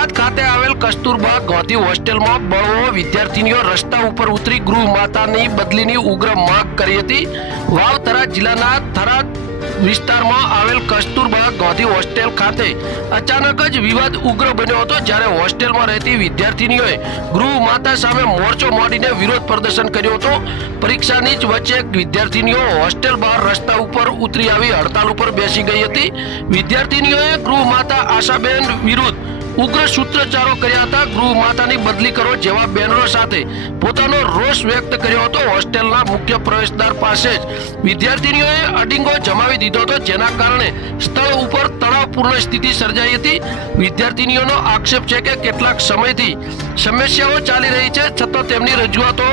થરાદ ખાતે આવેલ કસ્તુરબા ગાંધી હોસ્ટેલમાં બળવો વિદ્યાર્થીનીઓ રસ્તા ઉપર ઉતરી ગૃહ માતાની બદલીની ઉગ્ર માંગ કરી હતી। વાવ થરાદ જિલ્લાના થરાદ વિસ્તારમાં આવેલ કસ્તુરબા ગાંધી હોસ્ટેલ ખાતે અચાનક જ વિવાદ ઉગ્ર બન્યો હતો, જ્યારે હોસ્ટેલમાં રહેતી વિદ્યાર્થીનીઓએ ગૃહ માતા સામે મોરચો માંડીને વિરોધ પ્રદર્શન કર્યો હતો। પરીક્ષાની જ વચ્ચે વિદ્યાર્થીનીઓ હોસ્ટેલ બહાર રસ્તા ઉપર ઉતરી આવી હડતાલ ઉપર બેસી ગઈ હતી। વિદ્યાર્થીનીઓએ ગૃહ માતા આશાબેન વિરુદ્ધ ઉગ્ર સૂત્રોચ્ચારો કર્યા હતા। ગૃહ માતાની બદલી કરો જેવા બેનરો સાથે પોતાનો રોષ વ્યક્ત કર્યો હતો। હોસ્ટેલના મુખ્ય પ્રવેશદ્વાર પાસે જ વિદ્યાર્થીનીઓએ અડીંગો જમાવી દીધો હતો, જેના કારણે સ્થળ ઉપર તણાવપૂર્ણ સ્થિતિ સર્જાઈ હતી। વિદ્યાર્થીનીઓનો આક્ષેપ છે કે કેટલાક સમયથી સમસ્યાઓ ચાલી રહી છે, છતાં તેમની રજૂઆતો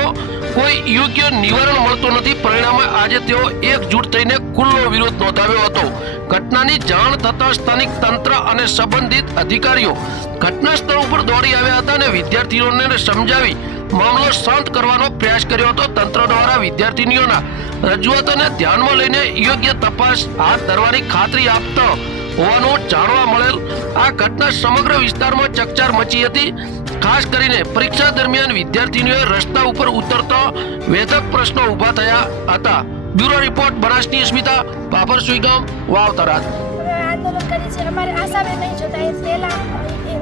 કોઈ યોગ્ય નિવારણ મળતું નથી। પરિણામે આજે તેઓ એકજૂટ થઈને ખુલ્લો વિરોધ નોંધાવ્યો હતો। ઘટનાની જાણ થતાં સ્થાનિક તંત્ર અને સંબંધિત અધિકારીઓ ઘટના સ્થળ ઉપર દોડી આવ્યા હતા અને વિદ્યાર્થીઓને સમજાવી મામલો શાંત કરવાનો પ્રયાસ કર્યો હતો। તંત્ર દ્વારા વિદ્યાર્થીનીઓના રજૂઆતોને ધ્યાનમાં લઈને યોગ્ય તપાસ હાથ ધરવાની ખાતરી આપતો હોવાનું જાણવા મળેલ આ ઘટના સમગ્ર વિસ્તારમાં ચકચાર મચી હતી। ખાસ કરીને પરીક્ષા દરમિયાન વિદ્યાર્થીનીઓએ રસ્તા ઉપર ઉતરતા વેધક પ્રશ્નો ઊભા થયા હતા। Bureau report બનાસની Smita, પાપર Suigam, Vav Tharad. આંદોલન કરી છે, અમારે આસામે નહીં જોતા એ પહેલા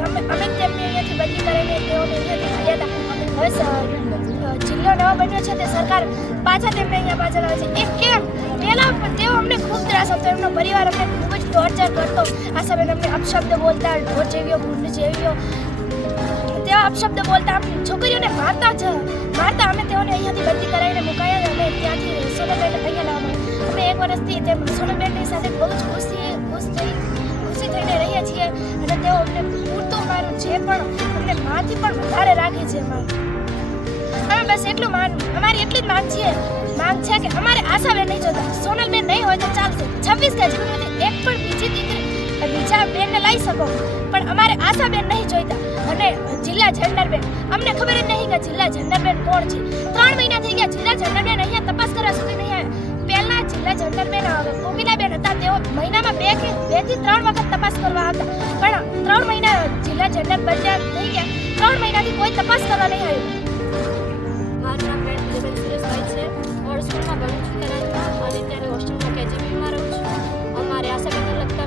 અમે તેમને અહીંયાથી બદલી કરીને તેઓને અહીંયાથી કાઢ્યા હતા। હવે જિલ્લો નવો બન્યો છે તે સરકાર પાછા તેમને અહીંયા પાછળ આવે છે। એ કેમ? પહેલા તેઓ અમને ખૂબ ત્રાસ આપતો, એમનો પરિવાર અમને ખૂબ જ ટોર્ચર કરતો। આસાબેન અમને અપશબ્દ બોલતા, ઢોર જેવીઓ, ભૂંડ જેવીઓ, તેઓ અપશબ્દ બોલતા, છોકરીઓને મારતા અમે તેઓને અહીંયાથી બદલી કરાવીને મુકાયા। અમે ત્યાંથી સોનલબેન અહીંયા લાવવા અમે એક વર્ષથી તે સોનલબેનની સાથે બહુ જ ખુશી થઈને રહીએ છીએ અને તેઓ અમને પૂરતું અમારું જે પણ અમને માથી પણ વધારે રાખે છે। અમે બસ અમારી એટલી જ માંગ છે કે અમારે આશાબેન નહીં જોતા, સોનલબેન નહીં હોય તો ચાલશે। 26 કેજીમાંથી એક પણ બીજા બેનને લઈ શકો, પણ અમારે આશાબેન નહીં જોઈતા। અને જિલ્લા જનરલબેન, અમને ખબર જ નહીં કે જિલ્લા જનરલબેન કોણ છે। 3 મહિના થઈ ગયા જિલ્લા જનરલબેન અહીંયા તપાસ કરવા સુધી નહીં આવ્યા। પહેલા જિલ્લા જનરલબેન કોકિલાબેન હતા, તેઓ મહિનામાં 2 થી 3 વખત તપાસ કરવા હતા, પણ 3 મહિના જિલ્લા જનરલ બદલ્યા થઈ ગયા, 3 મહિનાથી કોઈ તપાસ કરવા નહીં આવ્યું। મારું નામ બેન સુરેશભાઈ છે, ઓર સ્કૂલમાં ભણું છું થરાદમાં અને ત્યારે હોસ્ટેલમાં કેજીબીમાં રહું છું। અમારે આશાબેનને લગતા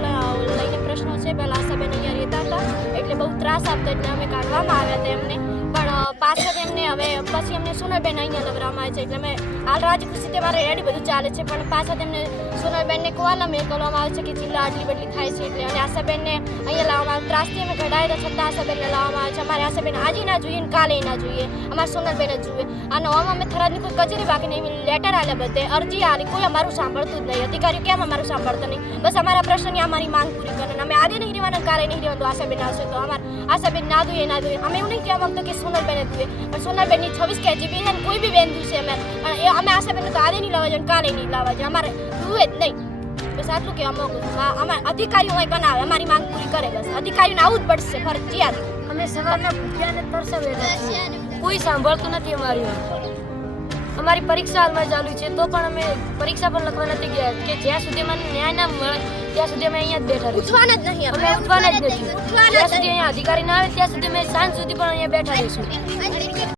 લઈને પ્રશ્નો છે। પહેલાં આશાબેન અહીંયા રહેતા હતા એટલે બહુ ત્રાસ આપતો, એટલે અમે કાઢવામાં આવ્યા હતા એમને, પણ પાછળ એમને હવે પછી અમને સોનલબેન અહીંયા લવરાવવામાં આવે છે। એટલે અમે હાલ રાજી ખુશી તે મારે રેડી બધું ચાલે છે, પણ પાછા તેમને સોનલબેનને કોવાલા મોકલવામાં આવે છે કે જિલ્લા આટલી બદલી થાય છે એટલે, અને આશાબેનને અહીંયા લાવવામાં આવે। ત્રાસથી અમે કઢાયા હતા છતાં આશાબેનને લાવવામાં આવે છે। અમારે આશાબેન આજે ના જોઈએ ને કાલે ના જોઈએ, અમારે સોનલબેન જ જોઈએ। અને આમાં અમે થરાદની કોઈ કચેરી બાકી નહીં, લેટર આલ્યા બધે, અરજી આલી, કોઈ અમારું સાંભળતું જ નહીં। અધિકારીઓ કેમ અમારું સાંભળતા નહીં? બસ અમારા પ્રશ્નની અમારી માંગ પૂરી કરે, અમે આજે નહીં રહેવાના કાલે નહીં રહેવાનું, આશાબેન આવશે તો અમારે આશાબેન ના જોઈએ ના જોઈએ। અમે એવું નહીં કહેવા માંગતો કે સોનલબેન જ જોઈએ, પણ સોનલબેનની 26 કેજીબી છે, કોઈ બી બેન છે અમે, પણ અમે આશાબેનને તો આજે નહીં લાવવા જોઈએ કાલે નહીં લાવવા જોઈએ, અમારે જોઈએ જ નહીં। બસ આટલું કહેવા માંગુ છું। અમારે અધિકારીઓ અહીં બનાવે, અમારી માંગ પૂરી કરે, બસ અધિકારીઓને આવું જ પડશે ફરજિયાત। અમે સવારના ભૂખ્યાને તરસે કોઈ સાંભળતું નથી અમારી અમારી પરીક્ષા હાલમાં ચાલુ છે, તો પણ અમે પરીક્ષા પણ લખવા નથી ગયા કે જ્યાં સુધી મને ન્યાય ના મળે ત્યાં સુધી અમે અહીંયા જ બેઠા રહીશું। ઉઠવાના જ નહીં, અમે ઉઠવાના જ નથી, જ્યાં સુધી અહીંયા અધિકારી ના આવે ત્યાં સુધી અમે સાંજ સુધી પણ અહીંયા બેઠા રહીશું।